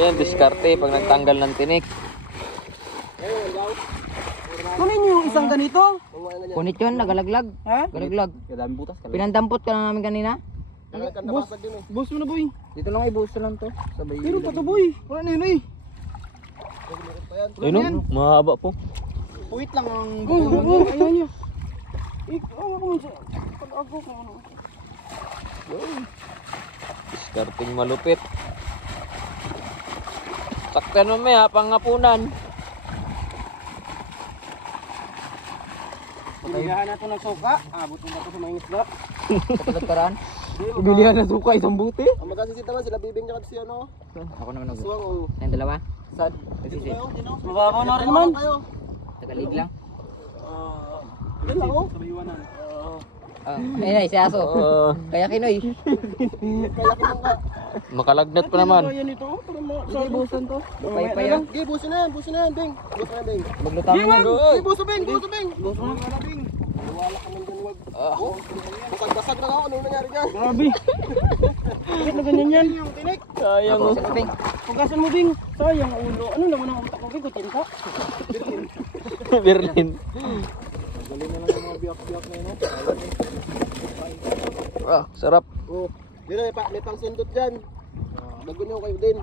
Ayan, diskarte pag nagtanggal ng tinik. Kunin yung isang ganito. Kunit yun, nagalaglag. Ha? Galaglag. Kadami butas ka lang. Pinandampot ka na namin kanina. Boss mo na boy. Dito lang ibuhos lang to. Sabay. Meron pa to boy. Wala na yun eh. Ayun, mahaba po. Puwit lang ang buko. Ayan niya. Ako mo siya. Pag-ako ko ano. Diskarting malupit. Saktan mo may ha, pangapunan. Pilihan na ito ng suka. Abot mo ba ito sa mga isda? Kapatid karaan. Bilihan na suka isang buti. Ang magkasisita man sila bibing niya kasi ano. Ako naman nag. Suwang o. Yung dalawa. Sad. Kasi Mababaw na rin man. tagalig lang. Ilan lang o? Sabiwanan. Ayun ay, si Aso. Kaya kinoy. Kaya kinang ka. Makalagnat pa naman. Ayan ito. Sige, busan to. Paypay yan. Sige, busan na yan, Bing. Busan na, Bing. Maglutangin yan. Sige, busan, Bing. Busan na, Bing. Wala ka man dyan, wag. Basag-basag na ako. Ano yung nangyari dyan? Grabe. Bakit na ganyan yan? Yung tinik. Sayang mo. Pagkasan mo, Bing. Sayang ulo. Ano naman ang utak mo, Bing? Kutinta. Berlin. Galing na lang yung mga biyak-biyak na yun. Ah, sarap. Oh, dito may pang sundot dyan. Bago nyo kayo din.